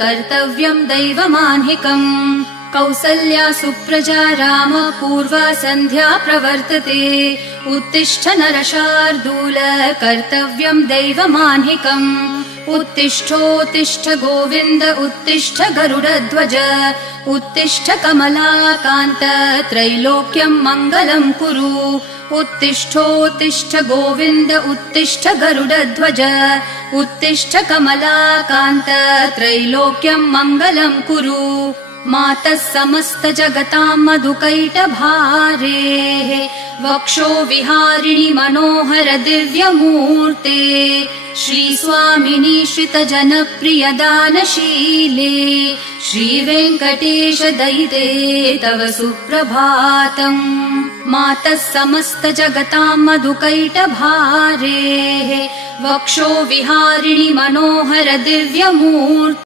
कर्तव्यं दैवमान्हिकम् कौसल्या सुप्रजा राम पूर्वा सन्ध्या प्रवर्तते उत्तिष्ठ नरशार्दूल कर्तव्यं दैवमान्हिकम् उत्तिष्ठोत्तिष्ठ गोविन्द उत्तिष्ठ गरुडध्वज उत्तिष्ठ कमलाकान्त त्रैलोक्यं मङ्गलं कुरु उत्तिष्ठोत्तिष्ठ गोविन्द उत्तिष्ठ गरुडध्वज उत्तिष्ठ कमलाकान्त त्रैलोक्यं मङ्गलं कुरु मातः समस्त जगतां मधुकैटभारेः वक्षो विहारिणि मनोहर दिव्यमूर्ते श्रीस्वामिनि श्रितजनप्रिय दानशीले श्रीवेङ्कटेश दयिते तव सुप्रभातम् मातः समस्त जगतां मधुकैटभारेः वक्षो विहारिणि मनोहर दिव्यमूर्ते